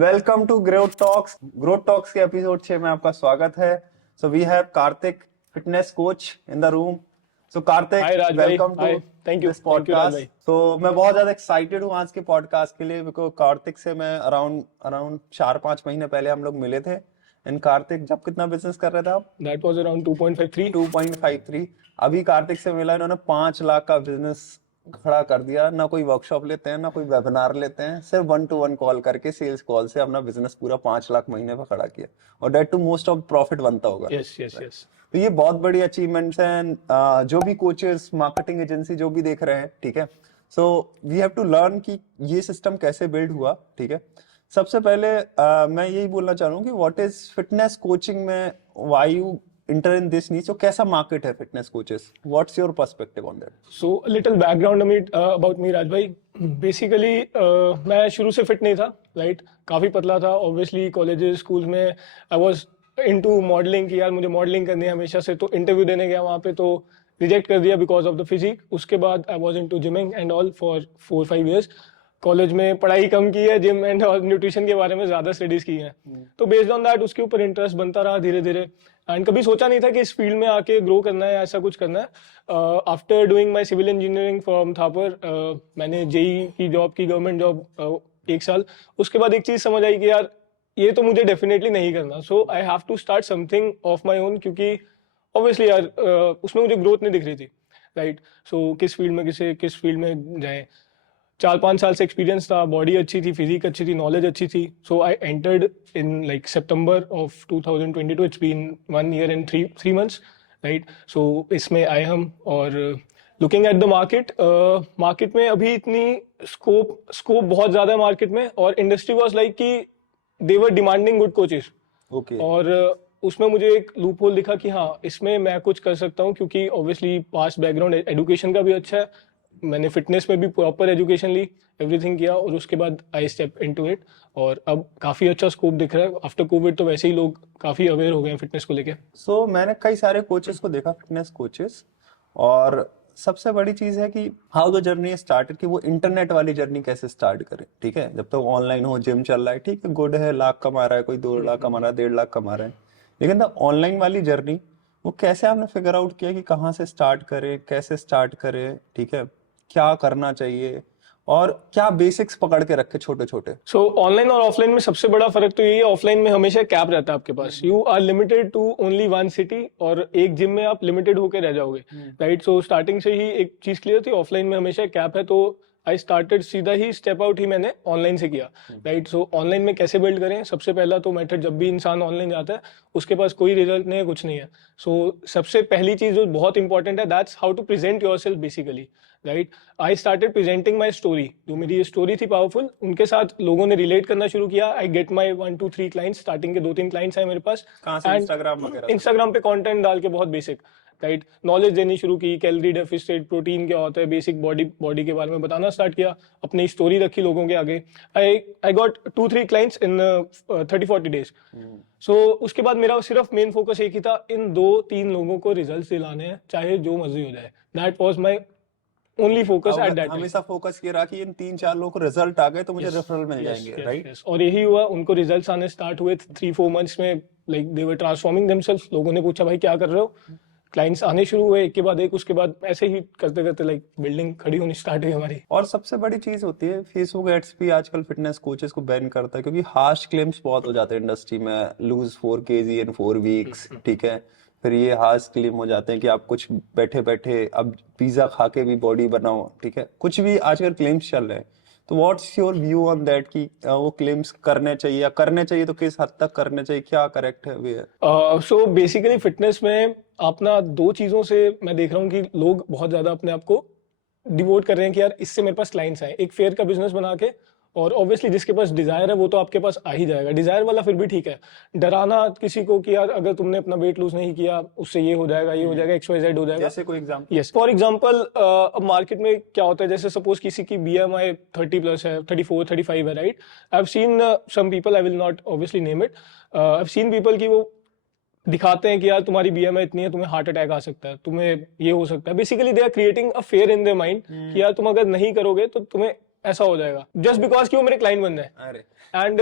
Welcome to Growth Talks. Growth Talks के episode 6 में आपका स्वागत है। So we have Kartik, fitness coach in the room. So Kartik, hi Raj भाई, welcome to hi, thank you this Raj podcast. भाई। तो मैं बहुत ज्यादा एक्साइटेड हूँ आज के पॉडकास्ट के लिए, बिकॉज कार्तिक से मैं अराउंड अराउंड 4-5 महीने पहले हम लोग मिले थे। एंड कार्तिक जब कितना बिजनेस कर रहे थे आप? That was around 2.53। 2.53। अभी कार्तिक से मिला, इन्होंने 5 लाख का बिजनेस खड़ा कर दिया। ना कोई वर्कशॉप लेते हैं, ना कोई वेबिनार लेते हैं, सिर्फ 1-to-1 कॉल करके, सेल्स कॉल से अपना बिजनेस पूरा 5 लाख महीने पे खड़ा किया। और date to most of profit बनता होगा। Yes yes yes. तो ये बहुत बड़ी अचीवमेंट्स हैं। जो भी कोचेस, मार्केटिंग एजेंसी जो भी देख रहे हैं, ठीक है, so we have to learn कि ये सिस्टम कैसे बिल्ड हुआ। ठीक है, सबसे पहले मैं यही बोलना चाह रहा हूँ कि व्हाट इज फिटनेस कोचिंग में, why you enter in this niche, कैसा मार्केट है fitness coaches, what's your perspective on that? So little background about me Raj भाई। बेसिकली मैं शुरू से फिट नहीं था, राइट। काफ़ी पतला था। ऑब्वियसली कॉलेजेस, स्कूल्स में आई वाज इनटू मॉडलिंग कि यार मुझे मॉडलिंग करनी है हमेशा से। तो इंटरव्यू देने गया वहाँ पे, तो रिजेक्ट कर दिया बिकॉज ऑफ द फिजिक। उसके बाद I was into gymming and all for 4-5 years। College में पढ़ाई कम की है, जिम एंड और न्यूट्रिशन के बारे में ज़्यादा स्टडीज़ की हैं। तो बेस्ड ऑन दैट उसके ऊपर इंटरेस्ट बनता रहा धीरे धीरे। एंड कभी सोचा नहीं था कि इस फील्ड में आके ग्रो करना है, ऐसा कुछ करना है। After doing my civil engineering from Thapar, मैंने जेई की जॉब की, गवर्नमेंट जॉब 1 साल। उसके बाद एक चीज़ समझ आई कि यार ये तो मुझे डेफिनेटली नहीं करना। So I have to start something of my own, क्योंकि ऑब्वियसली यार उसमें मुझे ग्रोथ नहीं दिख रही थी, राइट। सो किस फील्ड में जाएं। 4-5 साल से एक्सपीरियंस था, बॉडी अच्छी थी, फिजिक अच्छी थी, नॉलेज अच्छी थी। So I entered in like September of 2022। It's been 1 year and 3 months, right. So इसमें आए हम, और लुकिंग एट द मार्केट में अभी इतनी स्कोप बहुत ज़्यादा है मार्केट में। और इंडस्ट्री वॉज लाइक कि they were demanding good coaches. Okay. और उसमें मुझे एक लूप होल दिखा कि हाँ इसमें मैं कुछ कर सकता हूँ, क्योंकि ऑब्वियसली पास्ट बैकग्राउंड एजुकेशन का भी अच्छा है। मैंने फिटनेस में भी प्रॉपर एजुकेशन ली, एवरीथिंग किया, और उसके बाद आई स्टेप इनटू इट। और अब काफ़ी अच्छा स्कोप दिख रहा है। आफ्टर कोविड तो वैसे ही लोग काफ़ी अवेयर हो गए हैं फिटनेस को लेके। सो मैंने कई सारे कोचेस को देखा, फिटनेस कोचेस, और सबसे बड़ी चीज है कि हाउ द जर्नी स्टार्टेड, कि वो इंटरनेट वाली जर्नी कैसे स्टार्ट करे। ठीक है, जब तक तो ऑनलाइन हो, जिम चल रहा है, ठीक है, गुड है, लाख कमा रहा है, कोई 2 लाख कमा रहा है, 1.5 लाख कमा रहा है, लेकिन द ऑनलाइन वाली जर्नी, वो कैसे आपने फिगर आउट किया कि कहाँ से स्टार्ट करे, कैसे स्टार्ट करे, ठीक है, क्या करना चाहिए, और क्या बेसिक्स पकड़ के रखे छोटे छोटे? सो ऑनलाइन और ऑफलाइन में सबसे बड़ा फर्क तो यही है, ऑफलाइन में हमेशा कैप रहता है आपके पास। You are limited to only 1 city, और एक जिम में आप लिमिटेड होकर रह जाओगे, राइट। सो स्टार्टिंग से ही एक चीज क्लियर थी, ऑफलाइन में हमेशा कैप है। तो आई स्टार्टेड, सीधा ही स्टेप आउट ही मैंने ऑनलाइन से किया, राइट। सो ऑनलाइन में कैसे बिल्ड करें, सबसे पहला तो मेथड, जब भी इंसान ऑनलाइन जाता है उसके पास कोई रिजल्ट नहीं है, कुछ नहीं है। सो सबसे पहली चीज जो बहुत इंपॉर्टेंट है, that's how to present yourself basically, right. I started presenting my story. जो मेरी ये स्टोरी थी पावरफुल, उनके साथ लोगों ने रिलेट करना शुरू किया। I get my 1-2-3 clients. Starting के 2-3 क्लाइंट्स आए मेरे पास। कहाँ से? इंस्टाग्राम वगैरह? इंस्टाग्राम पे कंटेंट डाल के, बहुत बेसिक, राइट, नॉलेज देनी शुरू की। कैलोरी डेफिसिट, प्रोटीन क्या होता है, बेसिक बॉडी के बारे में बताना स्टार्ट किया। अपनी स्टोरी रखी लोगों के आगे। I got 2-3 clients in 30-40 days। सो उसके बाद मेरा सिर्फ मेन फोकस एक ही था, इन 2-3 लोगों को रिजल्ट दिलाने हैं, चाहे जो मर्जी हो जाए। That was my only focus at that. हमेशा फोकस ये रहा कि इन 3-4 लोगों को रिजल्ट आ गए तो मुझे रेफरल मिल जाएंगे, राइट। और यही हुआ, उनको रिजल्ट्स आने स्टार्ट हुए 3-4 months में। Like they were transforming themselves. लोगों ने पूछा भाई क्या कर रहे हो, क्लाइंट्स आने शुरू हुए एक के बाद एक। उसके बाद ऐसे ही करते करते लाइक बिल्डिंग खड़ी होनी स्टार्ट हुई हमारी। और सबसे बड़ी चीज होती है, फेसबुक एड्स भी आजकल फिटनेस कोचेस को बैन करता है, क्योंकि हार्श क्लेम्स बहुत हो जाते हैं इंडस्ट्री में, लूज 4 kg इन 4 weeks, ठीक है। फिर ये हार्श क्लेम हो जाते हैं कि आप कुछ बैठे बैठे अब पिज्जा खा के भी बॉडी बनाओ, ठीक है, कुछ भी आजकल क्लेम्स चल रहे हैं। तो what's your view on that, कि वो क्लेम्स करने चाहिए, या करने चाहिए तो किस हद तक करने चाहिए, क्या करेक्ट है वे? सो बेसिकली फिटनेस में अपना 2 चीज़ों से मैं देख रहा हूँ कि लोग बहुत ज़्यादा अपने आप को डिवोट कर रहे हैं कि यार इससे मेरे पास क्लाइंट्स आए, एक फेयर का बिजनेस बना के। और ऑब्वियसली जिसके पास डिजायर है वो तो आपके पास आ ही जाएगा। डिजायर वाला फिर भी ठीक है, डराना किसी को कि यार अगर तुमने अपना वेट लूज नहीं किया उससे ये हो जाएगा, ये हो जाएगा, XYZ हो जाएगा। जैसे कोई एग्जांपल? यस, फॉर एग्जांपल अब मार्केट में क्या होता है, जैसे सपोज किसी की BMI 30+ है, 34-35 है, right. I have seen some people, I will not obviously name it, I have seen people की वो दिखाते हैं कि यार तुम्हारी BMI इतनी है, तुम्हें हार्ट अटैक आ सकता है, तुम्हें ये हो सकता है। Basically they are creating a fear in their mind कि यार तुम अगर नहीं करोगे तो तुम्हें ऐसा हो जाएगा, जस्ट बिकॉज कि वो मेरे क्लाइंट बन जाए। अरे And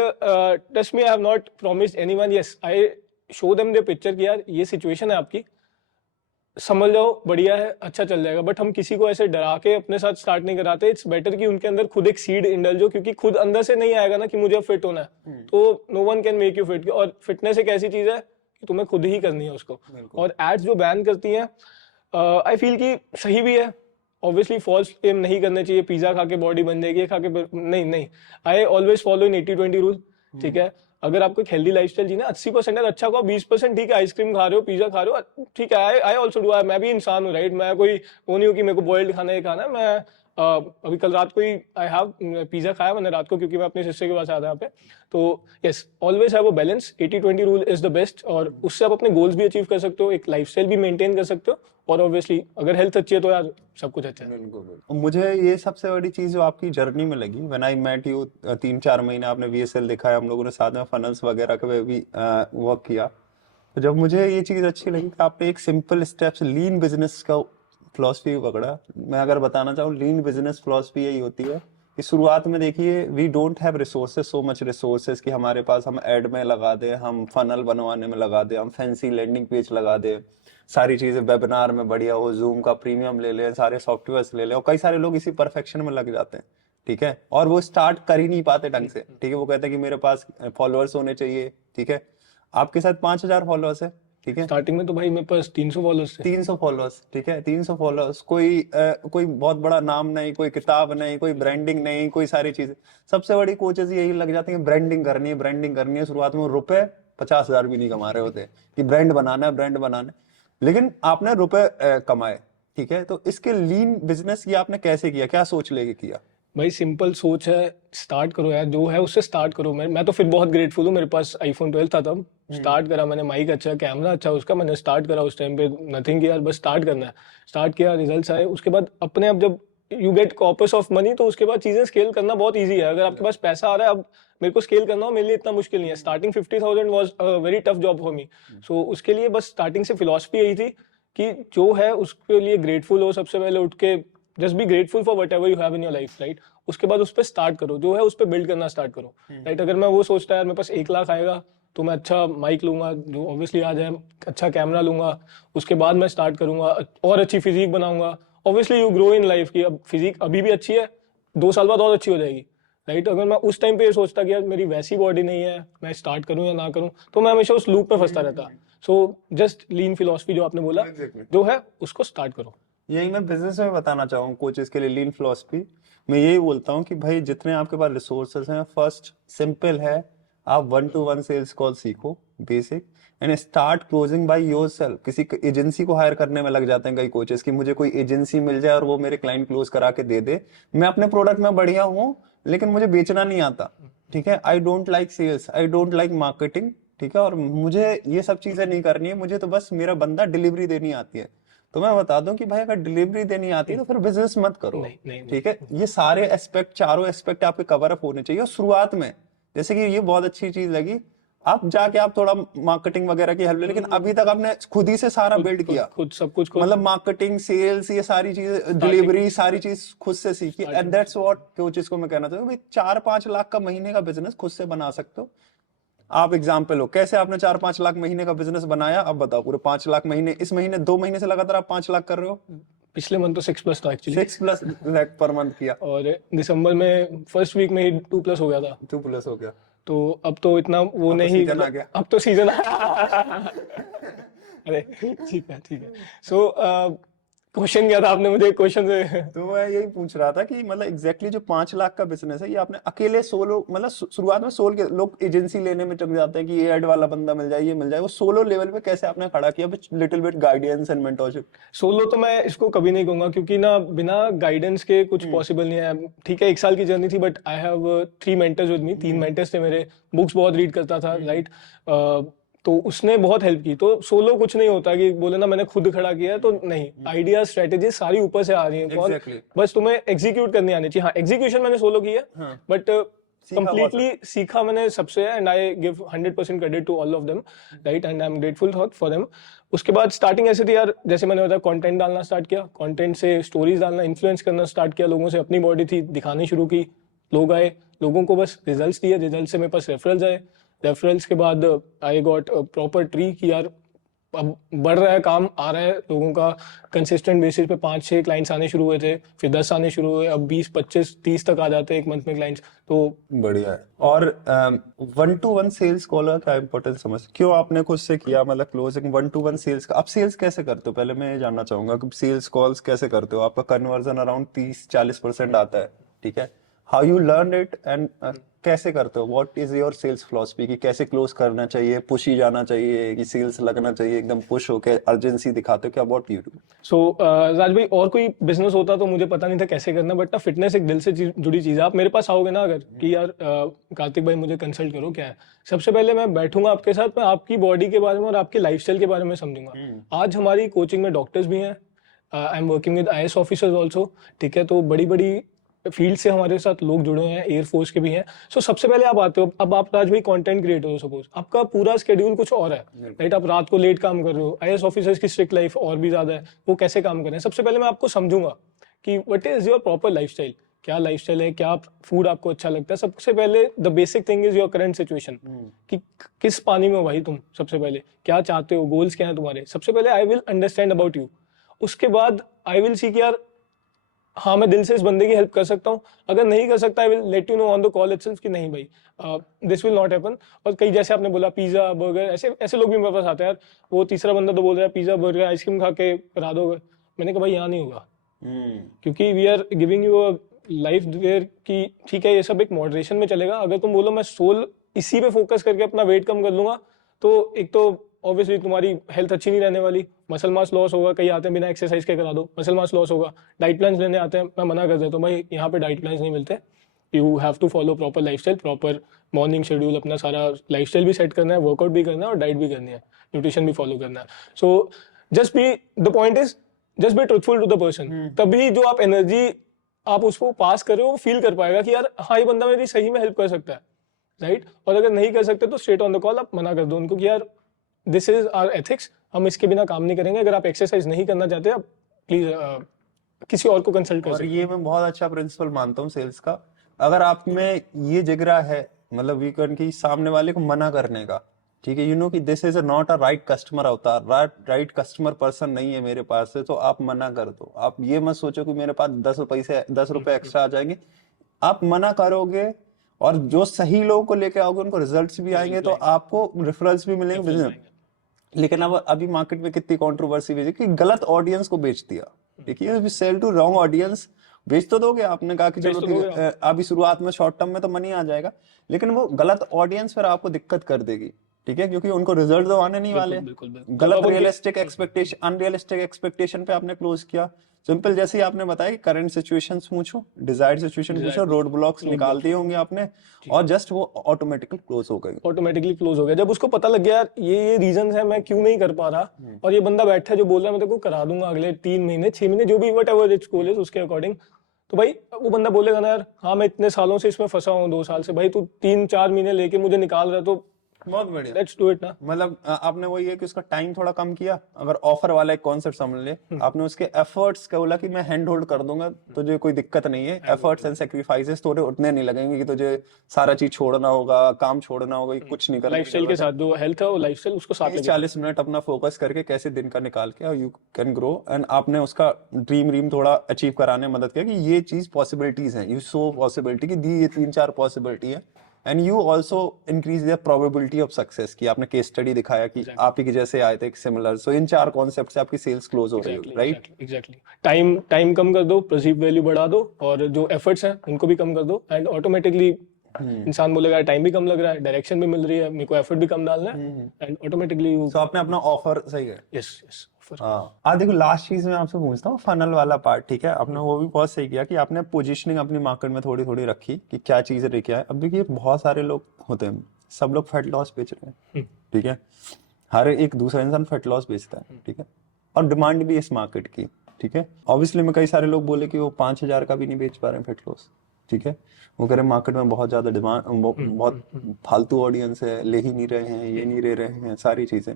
trust me, I have not promised anyone. Yes, I show them the picture कि यार ये situation है आपकी, समझ जाओ, बढ़िया है, अच्छा चल जाएगा. बट हम किसी को ऐसे डरा के अपने साथ स्टार्ट नहीं कराते. इट्स बेटर कि उनके अंदर खुद एक सीड इंडल जो, क्योंकि खुद अंदर से नहीं आएगा ना कि मुझे फिट होना है, तो no one can make you fit. और फिटनेस एक ऐसी चीज है कि तुम्हें खुद ही करनी है उसको. और एड्स जो बैन करती हैं, आई फील कि सही भी है. ऑब्वियसली फॉल्स एम नहीं करने चाहिए, पिज्जा खा के बॉडी बन जाएगी, खा के नहीं. I always follow in 80-20 rule. ठीक है, अगर आपको एक हेल्दी लाइफस्टाइल जीना, 80% अच्छा को 20% ठीक है, आइसक्रीम खा रहे हो, पिज्जा खा रहे हो, ठीक है. I also do. मैं भी इंसान हूँ, राइट. मैं कोई वो नहीं हूँ कि मेरे को बॉइल्ड खाना ही खाना है. मैं अभी कल रात को ही आई हैव पिज्जा खाया मैंने रात को, क्योंकि मैं अपने सिस्टर के पास आया था यहाँ पे. तो yes, always have a balance. 80-20 rule is the best. और उससे आप अपने गोल्स भी अचीव कर सकते हो, एक लाइफस्टाइल भी मेंटेन कर सकते हो. और ऑब्वियसली अगर हेल्थ अच्छी है तो यार सब कुछ अच्छा है. बिल्कुल. मुझे ये सबसे बड़ी चीज जो आपकी जर्नी में लगी, व्हेन आई मेट यू, 3-4 महीने आपने VSL दिखाया, हम लोगों ने साथ में फनल्स वगैरह पे भी वर्क किया. तो जब मुझे ये चीज अच्छी लगी कि आपने एक सिंपल स्टेप्स लीन बिजनेस का फिलॉसफी पकड़ा. मैं अगर बताना चाहूँ, लीन बिजनेस फिलॉसफी यही होती है कि शुरुआत में देखिए, we don't have resources, so much resources कि हमारे पास हम एड में लगा दें, हम फनल बनवाने में लगा दें, हम फैंसी लैंडिंग पेज लगा दें, सारी चीजें वेबिनार में बढ़िया हो, जूम का प्रीमियम ले लें, सारे सॉफ्टवेयर्स ले लें. और कई सारे लोग इसी परफेक्शन में लग जाते हैं. ठीक है, और वो स्टार्ट कर ही नहीं पाते ढंग से. ठीक है, वो कहते हैं कि मेरे पास फॉलोअर्स होने चाहिए. ठीक है, आपके साथ 5,000 फॉलोअर्स है. ठीक है, स्टार्टिंग में तो भाई मेरे पास 300 फॉलोअर्स थे. 300 फॉलोअर्स. ठीक है, 300 फॉलोअर्स, कोई बहुत बड़ा नाम नहीं, कोई किताब नहीं, कोई ब्रांडिंग नहीं, कोई सारी चीजें. सबसे बड़ी कोचेस यही लग जाती है, ब्रांडिंग करनी है, ब्रांडिंग करनी है. शुरुआत में रुपए 50,000 भी नहीं कमा रहे होते कि ब्रांड बनाना है, ब्रांड बनाना है. लेकिन आपने रुपए कमाए. ठीक है, तो इसके लीन बिजनेस ये आपने कैसे किया, क्या सोच लेके किया? भाई सिंपल सोच है, स्टार्ट करो यार, जो है उससे स्टार्ट करो. मैं तो फिर बहुत ग्रेटफुल हूँ, मेरे पास iPhone 12 था तब. स्टार्ट करा मैंने, माइक अच्छा, कैमरा अच्छा उसका, मैंने स्टार्ट करा उस टाइम पे. नथिंग यार, बस स्टार्ट करना है. स्टार्ट किया, रिजल्ट्स आए. उसके बाद अपने आप जब you get corpus of money, तो उसके बाद चीजें स्केल करना बहुत ईजी है. अगर आपके पास पैसा आ रहा है, अब मेरे को स्केल करना हो मेरे लिए इतना मुश्किल नहीं है. Starting 50,000 was very tough job for me. So उसके लिए बस स्टार्टिंग से फिलॉसफी यही थी कि जो है उसके लिए ग्रेटफुल हो. सबसे पहले उठ के just be grateful for what ever you have in your life, right. उसके बाद उस पर स्टार्ट करो, जो है उस पर बिल्ड करना स्टार्ट करो, राइट. अगर मैं वो सोचता है यार मेरे पास 1 लाख आएगा तो मैं अच्छा माइक लूंगा, जो ऑब्वियसली आ जाए, अच्छा कैमरा लूंगा, उसके बाद मैं स्टार्ट करूंगा, और अच्छी फिजिक बनाऊंगा. Obviously you grow in life की अब फिजिक अभी भी अच्छी है, 2 साल बाद और अच्छी हो जाएगी, राइट. अगर मैं उस टाइम पे ये सोचता कि यार मेरी वैसी बॉडी नहीं है, मैं स्टार्ट करूं या ना करूं, तो मैं हमेशा उस लूप में फंसता रहता. सो जस्ट लीन फिलॉसफी जो आपने बोला, जो है उसको स्टार्ट करो. यही मैं बिजनेस में बताना चाहूँ कोचेस के लिए लीन फिलॉसफी. मैं यही बोलता हूँ कि भाई जितने आपके पास रिसोर्सेस हैं, फर्स्ट सिंपल है, आप 1-to-1 सेल्स कॉल सीखो, basic, and start closing by yourself. किसी एजेंसी को हायर करने में लग जाते हैं कई कोचेस कि मुझे कोई एजेंसी मिल जाए और वो मेरे क्लाइंट क्लोज करा के दे दे. मैं अपने प्रोडक्ट में बढ़िया हूँ लेकिन मुझे बेचना नहीं आता. ठीक है, I don't like sales, I don't like marketing. ठीक है, और मुझे ये सब चीजें नहीं करनी है, मुझे तो बस मेरा बंदा डिलीवरी देनी आती है. तो मैं बता दूं कि भाई अगर डिलीवरी देनी आती है तो फिर बिजनेस मत करो. ठीक है, ये सारे एस्पेक्ट, चारों एस्पेक्ट आपके कवर अप होने चाहिए. और शुरुआत में जैसे कि ये बहुत अच्छी चीज लगी, आप जाके आप थोड़ा मार्केटिंग वगैरह की हेल्प ले, लेकिन अभी तक आपने खुद ही से सारा बिल्ड किया, खुद सब कुछ, मतलब मार्केटिंग, सेल्स, ये सारी चीजें, डिलीवरी, सारी चीज खुद से सीखी. एंड दैट्स व्हाट कोचेस को मैं कहना चाहूंगा, भाई 4-5 लाख का महीने का बिजनेस खुद से बना सकते हो. आप एग्जाम्पल हो, कैसे आपने 4-5 लाख महीने का बिजनेस बनाया, अब बताओ. पूरे 5 लाख महीने, इस महीने 2 महीने से लगातार आप 5 लाख कर रहे हो. पिछले मंथ तो 6+ था एक्चुअली, 6+ लाख पर मंथ किया, और दिसंबर में फर्स्ट वीक में ही 2+ हो गया था. 2+ हो गया. तो अब तो इतना वो नहीं, सीजन आ गया, अब तो सीजन अरे ठीक है. सो क्वेश्चन क्या था आपने मुझे, क्वेश्चन से तो मैं यही पूछ रहा था कि मतलब एग्जैक्टली जो 5 लाख का बिजनेस है, ये आपने अकेले सोलो, मतलब शुरुआत में सोल के लोग एजेंसी लेने में चल जाते हैं कि ये एड वाला बंदा मिल जाए, ये मिल जाए, वो सोलो लेवल पे कैसे आपने खड़ा किया with little bit guidance and mentorship? Solo तो मैं इसको कभी नहीं कहूंगा, क्योंकि ना बिना गाइडेंस के कुछ पॉसिबल नहीं है. ठीक है, 1 साल की जर्नी थी, but I have 3 mentors with me. 3 mentors थे मेरे, बुक्स बहुत रीड करता था, राइट. तो उसने बहुत हेल्प की. तो सोलो कुछ नहीं होता कि बोले ना मैंने खुद खड़ा किया है, तो नहीं. आइडिया, स्ट्रेटेजी सारी ऊपर से आ रही है, Exactly. बस तुम्हें एग्जीक्यूट करनी आनी चाहिए. हाँ, एग्जीक्यूशन मैंने सोलो किया, बट कंप्लीटली सीखा मैंने सबसे, and I give 100% credit to all of them, right. And I am grateful for them. उसके बाद स्टार्टिंग ऐसे थी यार, जैसे मैंने बताया, कंटेंट डालना स्टार्ट किया, कंटेंट से स्टोरीज डालना, इन्फ्लुएंस करना स्टार्ट किया लोगों से. अपनी बॉडी थी, दिखानी शुरू की, लोग आए, लोगों को बस रिजल्ट्स दिए, रिजल्ट से मेरे पास रेफरल्स आए, रेफरल्स के बाद आई गॉट प्रॉपर ट्री कि यार अब बढ़ रहा है, काम आ रहा है लोगों का, कंसिस्टेंट बेसिस पे 5-6 क्लाइंट्स आने शुरू हुए थे, फिर 10 आने शुरू हुए, अब 20-25-30 तक आ जाते हैं एक मंथ में क्लाइंट्स। तो बढ़िया है। और 1-to-1 सेल्स कॉल का क्या इंपॉर्टेंस समझ, क्यों आपने खुद से किया, मतलब क्लोजिंग 1-to-1 सेल्स का? आप सेल्स कैसे करते हो, पहले मैं ये जानना चाहूंगा कि सेल्स कॉल्स कैसे करते हो? आपका कन्वर्जन अराउंड 30-40% आता है, ठीक है? How you learn it and कैसे करते हो? What is your sales philosophy कि कैसे क्लोज करना चाहिए, पुश ही जाना चाहिए कि सेल्स लगना चाहिए एकदम पुश होके अर्जेंसी दिखाते हो, क्या व्हाट यू डू? सो राज भाई, और कोई बिजनेस होता तो मुझे पता नहीं था कैसे करना, बट ना फिटनेस एक दिल से जुड़ी चीज है। आप मेरे पास आओगे ना अगर कि यार कार्तिक भाई मुझे कंसल्ट करो, क्या है, सबसे पहले मैं बैठूंगा आपके साथ, मैं आपकी बॉडी के बारे में और आपकी लाइफस्टाइल के बारे में समझूंगा। आज हमारी कोचिंग में डॉक्टर्स भी हैं, I am working with IAS officers also, ठीक है, तो बड़ी बड़ी फील्ड से हमारे साथ लोग जुड़े हुए हैं, एयरफोर्स के भी हैं। सो सबसे पहले आप आते हो, अब आप राज भाई कंटेंट क्रिएटर हो, सपोज आपका पूरा स्केड्यूल कुछ और है, राइट, आप रात को लेट काम कर रहे हो, IAS ऑफिसर्स की स्ट्रिक्ट लाइफ और भी ज्यादा है, वो कैसे काम कर रहे हैं। सबसे पहले मैं आपको समझूंगा कि what is your proper lifestyle, क्या लाइफस्टाइल है, क्या फूड आपको अच्छा लगता है। सबसे पहले the basic thing is your current situation, कि किस पानी में हो भाई तुम, सबसे पहले क्या चाहते हो, गोल्स क्या हैं तुम्हारे, सबसे पहले I will understand about you. उसके बाद आई विल सी कि यार हाँ मैं दिल से इस बंदे की हेल्प कर सकता हूँ, अगर नहीं कर सकता I will let you know on the call itself कि नहीं भाई दिस विल नॉट हैपन। और कई जैसे आपने बोला पिज्जा बर्गर, ऐसे ऐसे लोग भी मेरे पास आते हैं यार, वो तीसरा बंदा तो बोल रहा है पिज्जा बर्गर आइसक्रीम खा के करा दोगे, मैंने कहा भाई यहाँ नहीं होगा, क्योंकि we are giving you a life where की, ठीक है ये सब एक मॉडरेशन में चलेगा। अगर तुम बोलो मैं सोल इसी पे फोकस करके अपना वेट कम कर लूंगा, तो एक तो ऑब्वियसली तुम्हारी हेल्थ अच्छी नहीं रहने वाली, मसल मास लॉस होगा, कई आते हैं बिना एक्सरसाइज के करा दो, मसल मास लॉस होगा। डाइट प्लान्स लेने आते हैं, मैं मना कर देता हूँ भाई यहाँ पे डाइट प्लान्स नहीं मिलते, you have to follow proper lifestyle, proper morning schedule, अपना सारा लाइफस्टाइल भी सेट करना है, वर्कआउट भी करना है और डाइट भी करनी है, न्यूट्रिशन भी फॉलो करना है। So just be, the point is just be truthful to the person, तभी जो आप एनर्जी आप उसको पास कर रहे हो वो फील कर पाएगा कि यार हाँ ये बंदा मेरी सही में हेल्प कर सकता है, राइट। और अगर नहीं कर सकते तो स्ट्रेट ऑन द कॉल आप मना कर दो उनको कि यार दिस इज आवर एथिक्स, हम इसके बिना काम नहीं करेंगे, अगर आप एक्सरसाइज नहीं करना चाहते आप प्लीज किसी और को कंसल्ट कर और सकते ये मैं बहुत अच्छा प्रिंसिपल मानता हूँ सेल्स का। अगर आप में ये जिगरा है, मतलब वीकेंड की सामने वाले को मना करने का, ठीक है, यू नो कि this is not a right customer अवतार, राइट कस्टमर पर्सन नहीं है मेरे पास से, तो आप मना कर दो। आप ये मत सोचो कि मेरे पास 10 रुपए एक्स्ट्रा आ जाएंगे, आप मना करोगे और जो सही लोगों को लेके आओगे उनको रिजल्ट्स भी आएंगे, तो आपको रेफरल्स भी मिलेंगे बिजनेस। लेकिन अब अभी मार्केट में कितनी कंट्रोवर्सी हुई कि गलत ऑडियंस को बेच दिया, देखिए सेल टू रॉन्ग ऑडियंस, बेच तो दोगे, आपने कहा कि चलो ठीक है, अभी शुरुआत में शॉर्ट टर्म में तो मनी आ जाएगा, लेकिन वो गलत ऑडियंस फिर आपको दिक्कत कर देगी, ठीक है, क्योंकि उनको रिजल्ट तो आने नहीं वाले। गलत रियलिस्टिक एक्सपेक्टेशन, अनरियलिस्टिक एक्सपेक्टेशन पे आपने क्लोज किया। सिंपल जैसे ही आपने बताया कि करंट सिचुएशंस पूछो, डिजायर्ड सिचुएशन पूछो, रोड ब्लॉक्स निकाल दिए होंगे आपने, और जस्ट वो ऑटोमेटिकली क्लोज हो गई, ऑटोमेटिकली क्लोज हो गया। जब उसको पता लग गया यार ये रीजंस है मैं क्यों नहीं कर पा रहा, और ये बंदा बैठा है जो बोल रहा है मैं तेरे को करा दूंगा अगले 3 महीने 6 महीने जो भी what ever its goal is उसके अकॉर्डिंग, तो भाई वो बंदा बोलेगा ना यार हाँ मैं इतने सालों से इसमें फंसा हूँ, 2 साल से, भाई तू 3-4 महीने लेके मुझे निकाल रहा है, तो बहुत बढ़िया, लेट्स डू इट ना। मतलब आपने वही है कि उसका टाइम थोड़ा कम किया। अगर ऑफर वाला एक कॉन्सेप्ट समझ ले, आपने उसके एफर्ट्स का बोला कि मैं हैंड होल्ड कर दूंगा, तुझे कोई दिक्कत नहीं है, एफर्ट्स एंड सैक्रिफाइसेस थोड़े उतने नहीं लगेंगे कि तुझे सारा चीज छोड़ना होगा, काम छोड़ना होगा, कुछ नहीं करना। लाइफस्टाइल के साथ जो हेल्थ है वो लाइफस्टाइल उसको साथ लेके 40 मिनट अपना फोकस करके कैसे दिन का निकाल के यू कैन ग्रो, एंड आपने उसका ड्रीम थोड़ा अचीव कराने में मदद किया कि ये चीज पॉसिबिलिटीज हैं, यू शो पॉसिबिलिटी की दी, ये 3-4 पॉसिबिलिटी है, and you also increase the probability of success की आपने केस स्टडी दिखाया कि आप ही के जैसे आए थे सिमिलर। सो इन 4 कॉन्सेप्ट से आपकी सेल्स क्लोज हो रही है, राइट? एग्जैक्टली। टाइम कम कर दो, परसीव वैल्यू बढ़ा दो, और जो एफर्ट्स हैं उनको भी कम कर दो, एंड ऑटोमेटिकली इंसान बोलेगा टाइम भी कम लग रहा है, डायरेक्शन भी मिल रही है, मेरे को एफर्ट भी कम डालना है, एंड ऑटोमेटिकली सो आपने अपना ऑफर सही है। Yes yes. हाँ देखो, लास्ट चीज मैं आपसे पूछता हूँ, फनल वाला पार्ट, ठीक है, आपने वो भी बहुत सही किया कि आपने पोजीशनिंग अपनी मार्केट में थोड़ी थोड़ी रखी कि क्या चीजें लेके आए। अब देखिए बहुत सारे लोग होते हैं, सब लोग फैट लॉस बेच रहे हैं, ठीक है, हर एक दूसरा इंसान फैट लॉस बेचता है, ठीक है, और डिमांड भी इस मार्केट की, ठीक है। ऑब्वियसली में कई सारे लोग बोले कि वो 5,000 का भी नहीं बेच पा रहे हैं फैट लॉस, ठीक है, वो कह रहे मार्केट में बहुत ज्यादा डिमांड, बहुत फालतू ऑडियंस है, ले ही नहीं रहे हैं, ये नहीं ले रहे हैं, सारी चीजें।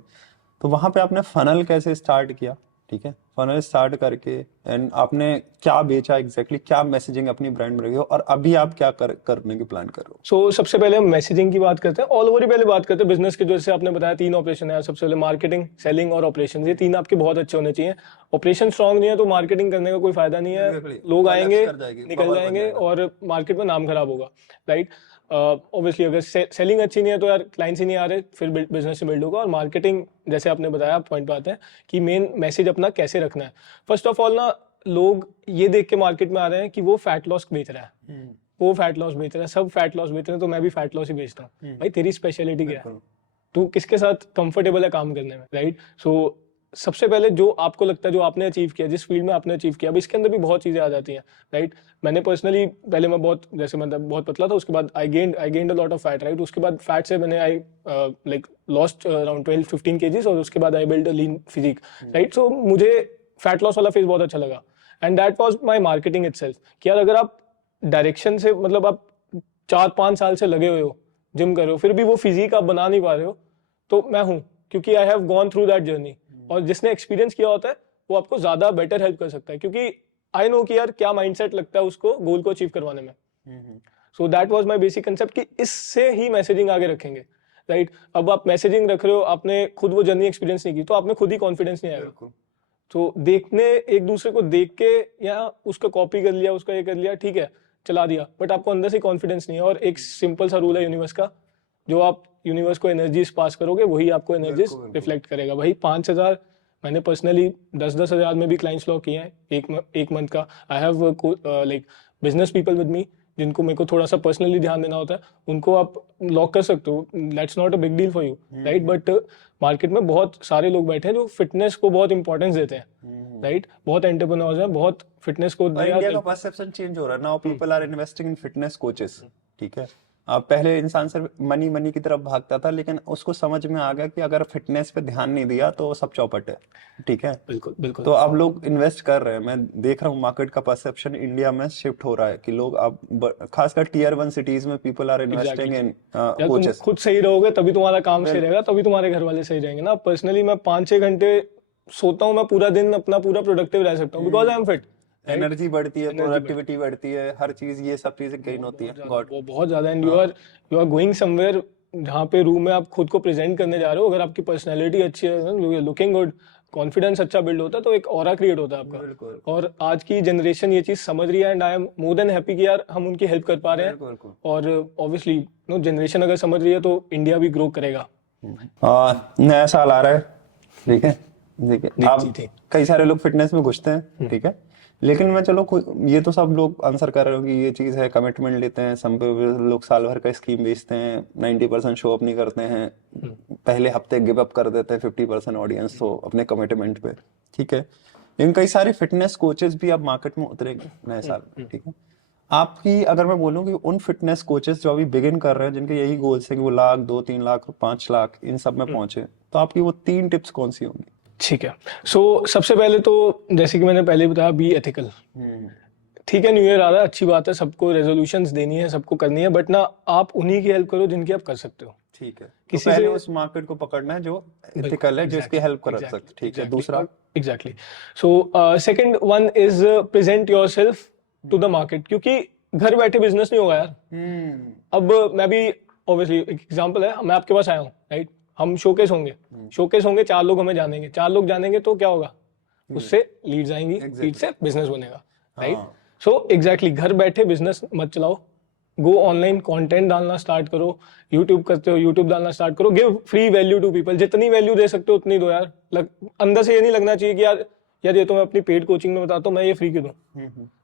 तो वहां पे आपने फनल कैसे स्टार्ट किया, ठीक है, फनल स्टार्ट करके एंड आपने क्या बेचा एग्जैक्टली, क्या मैसेजिंग अपनी ब्रांड में रखी हो, और अभी आप क्या करने की प्लान कर रहे हो? सो सबसे पहले हम मैसेजिंग की बात करते हैं, ऑल ओवर ही पहले बात करते हैं बिजनेस के। जैसे आपने बताया 3 ऑपरेशन है, सबसे पहले मार्केटिंग, सेलिंग और ऑपरेशन, ये 3 आपके बहुत अच्छे होने चाहिए। ऑपरेशन स्ट्रांग नहीं है तो मार्केटिंग करने का कोई फायदा नहीं है, Exactly. लोग Collapse आएंगे कर जाएगी, निकल power बन जाएंगे जाएगा। और मार्केट में नाम खराब होगा, राइट। ऑब्वियसली अगर सेलिंग अच्छी नहीं है तो यार क्लाइंट्स ही नहीं आ रहे, फिर बिजनेस से बिल्ड होगा। और मार्केटिंग जैसे आपने बताया, पॉइंट पे आते हैं कि मेन मैसेज अपना कैसे रखना है। फर्स्ट ऑफ ऑल ना, लोग ये देख के मार्केट में आ रहे हैं कि वो फैट लॉस बेच रहा है, वो फैट लॉस बेच रहा है, सब फैट लॉस बेच रहे हैं, तो मैं भी फैट लॉस ही बेचता हूँ। भाई तेरी स्पेशलिटी क्या है, तू किसके साथ कंफर्टेबल है काम करने में, राइट। सो सबसे पहले जो आपको लगता है, जो आपने अचीव किया, जिस फील्ड में आपने अचीव किया, अब इसके अंदर भी बहुत चीजें आ जाती हैं, राइट। मैंने पर्सनली पहले मैं बहुत, जैसे मतलब बहुत पतला था, उसके बाद I gained a lot of fat, right. उसके बाद फैट से मैंने I like lost around 12-15 kgs, और उसके बाद I build a lean physique, right. So मुझे फैट लॉस वाला फेज बहुत अच्छा लगा, and that was my marketing itself कि यार अगर आप डायरेक्शन से, मतलब आप 4-5 साल से लगे हुए हो, जिम कर रहे हो, फिर भी वो फिजिक आप बना नहीं पा रहे हो, तो मैं हूँ, क्योंकि I have gone through that journey. और जिसने एक्सपीरियंस किया होता है वो आपको ज्यादा बेटर हेल्प कर सकता है, क्योंकि आई नो कि यार क्या माइंडसेट लगता है उसको गोल को अचीव करवाने में। So that was my basic concept कि इससे ही मैसेजिंग आगे रखेंगे, राइट। अब आप मैसेजिंग रख रहे हो, आपने खुद वो जर्नी एक्सपीरियंस नहीं की, तो आप में खुद ही कॉन्फिडेंस नहीं आएगा। तो देखने, एक दूसरे को देख के या उसका कॉपी कर लिया, उसका ये कर लिया, ठीक है, चला दिया, बट आपको अंदर से कॉन्फिडेंस नहीं है। और एक सिंपल सा रूल है यूनिवर्स का, जो आप यूनिवर्स को एनर्जीज पास करोगे वही आपको एनर्जीज रिफ्लेक्ट करेगा। भाई 5,000 मैंने पर्सनली 10-10 हज़ार में भी क्लाइंट्स लॉक किए हैं एक मंथ का। I have like business people with me, जिनको मेरे को थोड़ा सा पर्सनली ध्यान देना होता है, उनको आप लॉक कर सकते हो, that's not a big deal for you, right. But market में बहुत सारे लोग बैठे हैं जो फिटनेस को बहुत इंपॉर्टेंस देते हैं, राइट। बहुत एंटरप्रेन्योर्स हैं, बहुत फिटनेस को इंडिया का परसेप्शन चेंज हो रहा है, now people are investing in fitness coaches, ठीक है। अब पहले इंसान सिर्फ मनी मनी की तरफ भागता था, लेकिन उसको समझ में आ गया कि अगर फिटनेस पे ध्यान नहीं दिया तो सब चौपट है, ठीक है। बिल्कुल बिल्कुल। तो अब लोग इन्वेस्ट कर रहे हैं, मैं देख रहा हूँ मार्केट का परसेप्शन इंडिया में शिफ्ट हो रहा है कि लोग अब खासकर टियर 1 सिटीज में पीपल आर इन्वेस्टिंग इन यार तुम कोचेस। खुद सही रहोगे तभी तुम्हारा काम सही रहेगा, तभी तुम्हारे घर वाले सही रहेंगे ना। पर्सनली मैं 5-6 घंटे सोता हूँ, मैं पूरा दिन अपना पूरा प्रोडक्टिव रह सकता हूँ, because I am fit. Energy बढ़ती है, प्रोडक्टिविटी बढ़ती है, हर चीज, ये सब चीजें गेन होती है। गॉड, वो बहुत ज्यादा। And you are going somewhere जहाँ पे रूम में आप खुद को प्रेजेंट करने जा रहे हो, अगर आपकी पर्सनैलिटी अच्छी है, लुकिंग गुड, कॉन्फिडेंस अच्छा बिल्ड होता है, तो एक ऑरा क्रिएट होता है आपका। और आज की जनरेशन ये चीज समझ रही है, and I am more than happy कि यार हम उनकी हेल्प कर पा रहे हैं। और ऑब्वियसली नो, जनरेशन अगर समझ रही है तो इंडिया भी ग्रो करेगा। नया साल आ रहा है, ठीक है, देखिए आप जी। कई सारे लोग फिटनेस में घुसते हैं, ठीक है, लेकिन मैं चलो ये तो सब लोग आंसर कर रहे हो कि ये चीज है, कमिटमेंट लेते हैं, सब लोग साल भर का स्कीम बेचते हैं, 90% शो अप नहीं करते हैं, पहले हफ्ते गिव अप कर देते हैं 50% ऑडियंस तो अपने कमिटमेंट पे, ठीक है। लेकिन कई सारे फिटनेस कोचेस भी अब मार्केट में उतरेंगे नए साल, ठीक है। आपकी अगर मैं बोलूँ कि उन फिटनेस कोचेस जो अभी बिगिन कर रहे हैं, जिनके यही गोल्स है कि वो 1 लाख, 2-3 लाख, 5 लाख इन सब में पहुंचे, तो आपकी वो 3 टिप्स कौन सी होंगी? ठीक है। सो सबसे पहले तो जैसे कि मैंने पहले बताया, बी एथिकल। ठीक है, न्यू ईयर आ रहा है, अच्छी बात है, सबको रेजोल्यूशंस देनी है, सबको करनी है, बट ना आप उन्हीं की हेल्प करो जिनकी आप कर सकते हो, ठीक है। किसी तो पहले से उस मार्केट को पकड़ना है जो एथिकल है, जो इसकी हेल्प कर सकते, ठीक है। दूसरा, exactly. So second one is present yourself to the market, क्योंकि घर बैठे बिजनेस नहीं होगा यार। अब मैं भी ऑब्वियसली एक एग्जांपल है, मैं आपके पास आया हूँ, राइट। हम शोकेस होंगे, 4 लोग हमें जानेंगे, 4 लोग जानेंगे तो क्या होगा, उससे लीड्स आएंगी, लीड से बिजनेस बनेगा, राइट। सो एग्जैक्टली, घर बैठे बिजनेस मत चलाओ, गो ऑनलाइन, कंटेंट डालना स्टार्ट करो। यूट्यूब करते हो, यूट्यूब डालना स्टार्ट करो, give free value to people, जितनी वैल्यू दे सकते हो उतनी दो यार। अंदर से ये नहीं लगना चाहिए कि यार ये तो मैं अपनी पेड कोचिंग में बताता हूँ, मैं ये फ्री क्यों दूं।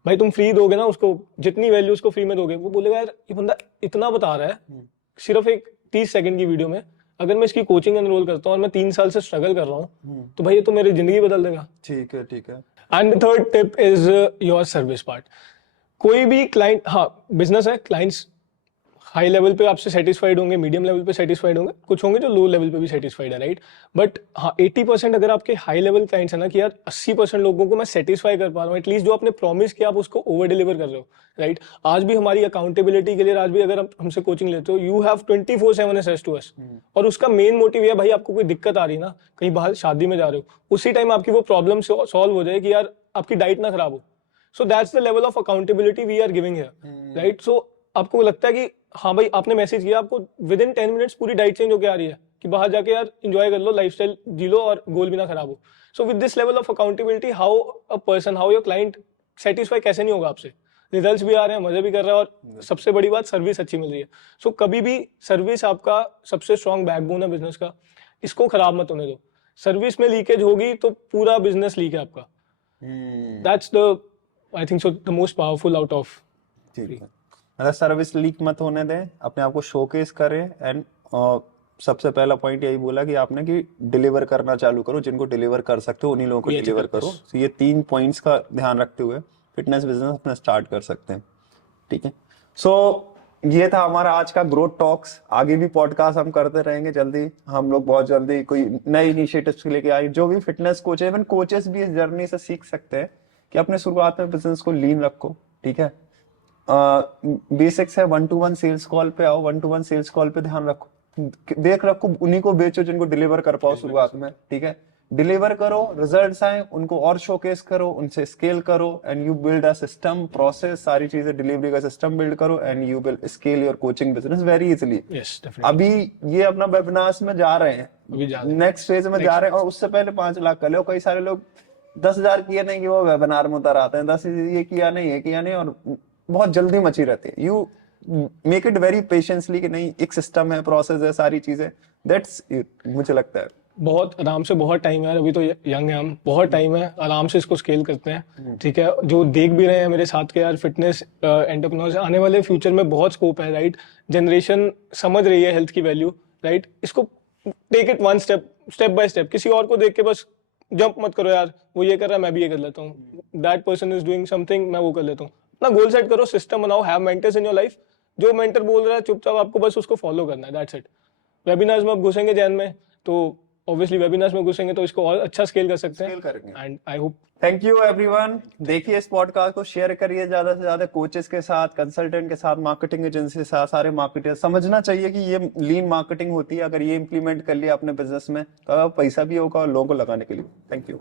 भाई तुम फ्री दोगे ना उसको, जितनी वैल्यू उसको फ्री में दोगे, वो बोलेगा यार ये बंदा इतना बता रहा है सिर्फ एक 30 सेकंड की वीडियो में, अगर मैं इसकी कोचिंग एनरोल करता हूँ और मैं 3 साल से स्ट्रगल कर रहा हूँ, तो भाई ये तो मेरी जिंदगी बदल देगा। ठीक है, ठीक है। And third tip is your service part. कोई भी क्लाइंट, हाँ बिजनेस है, क्लाइंट्स हाई लेवल पे आपसे सेटिस्फाइड होंगे, मीडियम लेवल पे सेटिस्फाइड होंगे, कुछ होंगे जो लो लेवल पे भी सेटिस्फाइड है, राइट। बट हाँ 80% अगर आपके हाई लेवल क्लाइंट्स है ना कि यार 80% लोगों को मैं सेटिस्फाई कर पा रहा हूँ, एटलीस्ट जो आपने प्रॉमिस किया आप उसको ओवर डिलीवर कर रहे हो, राइट। आज भी हमारी अकाउंटेबिलिटी के लिए आज भी अगर आप हमसे कोचिंग लेते हो, you have 24/7 access to us, और उसका मेन मोटिव है भाई आपको कोई दिक्कत आ रही है ना, कहीं बाहर शादी में जा रहे हो, उसी टाइम आपकी वो प्रॉब्लम सॉल्व हो जाए कि यार आपकी डाइट ना खराब हो। So that's the level of accountability we are giving here, right. So आपको लगता है कि हाँ भाई आपने मैसेज किया, आपको विद इन 10 मिनट्स पूरी डाइट चेंज होकर आ रही है कि बाहर जाके यार एंजॉय कर लो, लाइफस्टाइल जी लो और गोल भी ना खराब हो। So with this level of accountability how a person, how your client satisfy कैसे नहीं होगा आपसे, रिजल्ट्स भी आ रहे हैं, मजे भी कर रहा है, और सबसे बड़ी बात सर्विस अच्छी मिल रही है। सो कभी भी सर्विस आपका सबसे स्ट्रॉन्ग बैकबोन है बिजनेस का, इसको खराब मत होने दो। सर्विस में लीकेज होगी तो पूरा बिजनेस लीक है आपका। That's the I think so the most powerful out of. ठीक है, मतलब सर्विस लीक मत होने दें, अपने आप को शोकेस करें, एंड सबसे पहला पॉइंट यही बोला कि आपने कि डिलीवर करना चालू करो, जिनको डिलीवर कर सकते हो उन्हीं लोगों को डिलीवर करो। तो ये 3 पॉइंट्स का ध्यान रखते हुए फिटनेस बिजनेस अपना स्टार्ट कर सकते हैं, ठीक है। सो ये था हमारा आज का ग्रोथ टॉक्स। आगे भी पॉडकास्ट हम करते रहेंगे, जल्दी हम लोग बहुत जल्दी कोई नए इनिशिएटिव्स लेके आए। जो भी फिटनेस कोच है, इवन कोचेस भी इस जर्नी से सीख सकते हैं कि अपने शुरुआत में बिजनेस को लीन रखो, ठीक है। बेसिक्स है, 1-to-1 सेल्स कॉल पे आओ, 1-to-1 सेल्स कॉल पे ध्यान रखो, देख रखो, उन्हीं को बेचो जिनको डिलीवर कर पाओ शुरुआत में, ठीक है। डिलीवर करो, रिजल्ट्स आए उनको और शोकेस करो, उनसे स्केल करो, and you build a system, process, सारी चीजें डिलीवरी का सिस्टम बिल्ड करो, and you will scale your coaching business very easily. अभी ये अपना वेबिनार्स में जा रहे हैं, नेक्स्ट फेज में जा रहे हैं, और उससे पहले 5 लाख कर लो। कई सारे लोग 10,000 किए नहीं कि वो वेबिनार में उतर आते हैं, 10 ये किया नहीं, ये किया नहीं, और बहुत जल्दी मची रहती है। You make it very patiently कि नहीं, एक सिस्टम है, प्रोसेस है, सारी चीजें, दैट्स इट। मुझे लगता है बहुत आराम से, बहुत टाइम है, अभी तो यंग है हम, बहुत टाइम है, आराम से इसको स्केल करते हैं, ठीक है। जो देख भी रहे हैं मेरे साथ के यार फिटनेस एंटरप्रेन्योर्स, आने वाले फ्यूचर में बहुत स्कोप है, राइट। जनरेशन समझ रही है हेल्थ की वैल्यू, राइट। इसको take it one step by step. किसी और को देख के बस जंप मत करो यार, वो ये कर रहा है मैं भी ये कर लेता हूँ, that person is doing something मैं वो कर लेता हूँ। अपना गोल सेट करो, सिस्टम बनाओ, have mentors in your life. जो मेंटर बोल रहा है चुपचाप आपको बस उसको फॉलो करना है, दैट्स इट। वेबिनार्स में आप घुसेंगे जैन में, तो ऑब्वियसली वेबिनार्स में घुसेंगे तो इसको और अच्छा स्केल कर सकते हैं, and I hope. Thank you everyone. देखिए इस पॉडकास्ट को शेयर करिए ज्यादा से ज्यादा, कोचेस के साथ, कंसल्टेंट के साथ, मार्केटिंग एजेंसी के साथ, सारे मार्केटर्स। समझना चाहिए कि ये लीन मार्केटिंग होती है, अगर ये इंप्लीमेंट कर लिया अपने बिजनेस में तो पैसा भी होगा और लोगों को लगाने के लिए। Thank you.